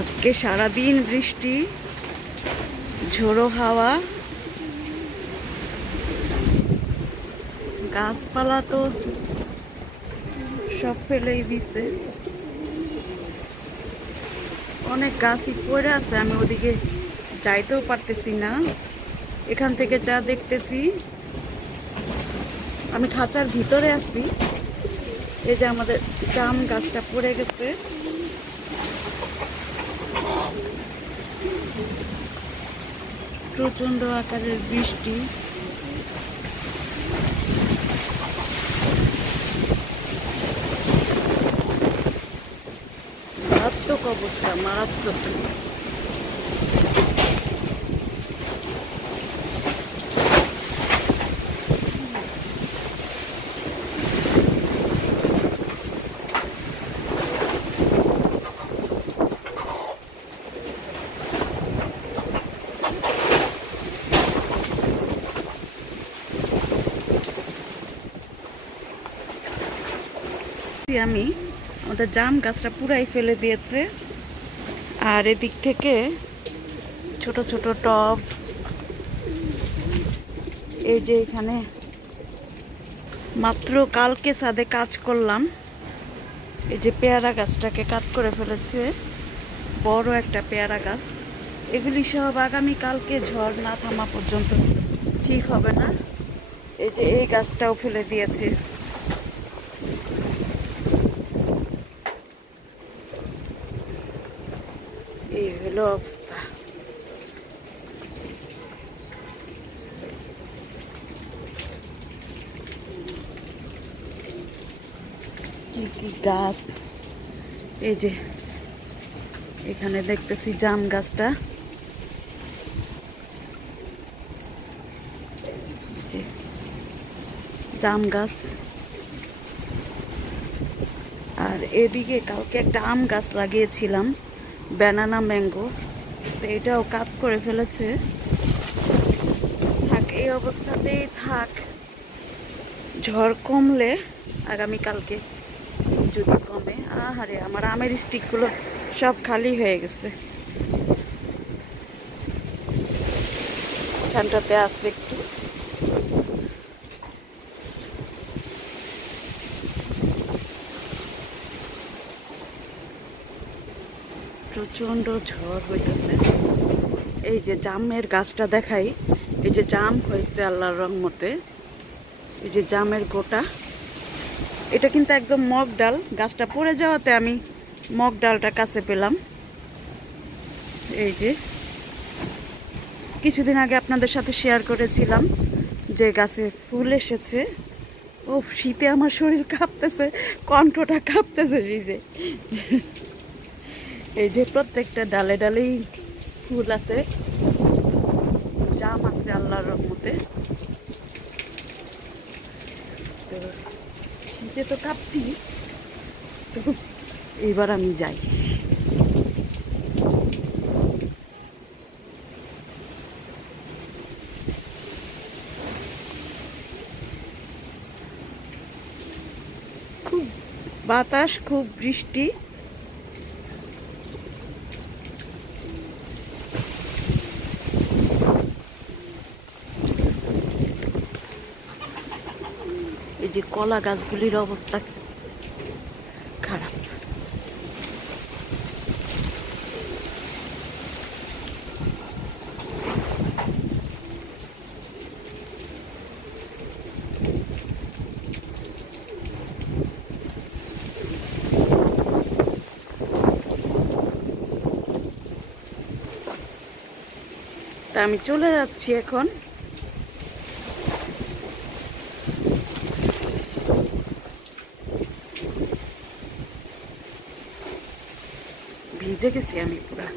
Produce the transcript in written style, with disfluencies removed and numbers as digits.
আজকে সারাদিন বৃষ্টি, ঝোড়ো হাওয়া, গাছপালা তো সব ফেলেই দিছে। অনেক গাছই পড়ে আছে, আমি ওদিকে যাইতেও পারতেছি না। এখান থেকে যা দেখতেছি, আমি খাঁচার ভিতরে আছি। এই যে আমাদের জাম গাছটা পড়ে গেছে। প্রচন্ড আকারের বৃষ্টি। মারাত্মক অবস্থা, মারাত্মক। আমি আমাদের জাম গাছটা পুরাই ফেলে দিয়েছে। আর এদিক থেকে ছোট ছোট টব, এই যে এখানে মাত্র কালকে ছাদে কাজ করলাম, এই যে পেয়ারা গাছটাকে কাট করে ফেলেছে, বড় একটা পেয়ারা গাছ। এগুলি সব আগামী কালকে ঝড় না থামা পর্যন্ত ঠিক হবে না। এই যে এই গাছটাও ফেলে দিয়েছে। এই হলো অবস্থা। কি কি গাছ, এই যে এখানে দেখতেছি জাম গাছটা, জাম গাছ। আর এদিকে কালকে একটা আম গাছ লাগিয়েছিলাম, ব্যানানা ম্যাঙ্গো, তো এটাও কাট করে ফেলেছে। থাক, এই অবস্থাতেই থাক। ঝড় কমলে আগামীকালকে যদি কমে। আহারে, আমার আমের স্টিকগুলো সব খালি হয়ে গেছে। ঠান্ডাতে আসছে একটু। প্রচন্ড ঝড় হইতেছে। এই যে জামের গাছটা দেখাই, এই যে জাম হয়েছে আল্লাহর রহমতে। এই যে জামের গোটা, এটা কিন্তু একদম মগ ডাল। গাছটা পড়ে যাওয়াতে আমি মগ ডালটা কাছে পেলাম। এই যে কিছুদিন আগে আপনাদের সাথে শেয়ার করেছিলাম যে গাছে ফুল এসেছে। ও, শীতে আমার শরীর কাঁপতেছে, কণ্ঠটা কাঁপতেছে শীতে। এই যে প্রত্যেকটা ডালে ডালেই ফুল আছে, জাম আছে আল্লাহর রহমতে। তো শীতে তো কাঁপছি, তো এইবার আমি যাই। খুব বাতাস, খুব বৃষ্টি। এই যে কলা গাছগুলির অবস্থা খারাপ। তা আমি চলে যাচ্ছি এখন। ভিজে গেছি আমি পুরা।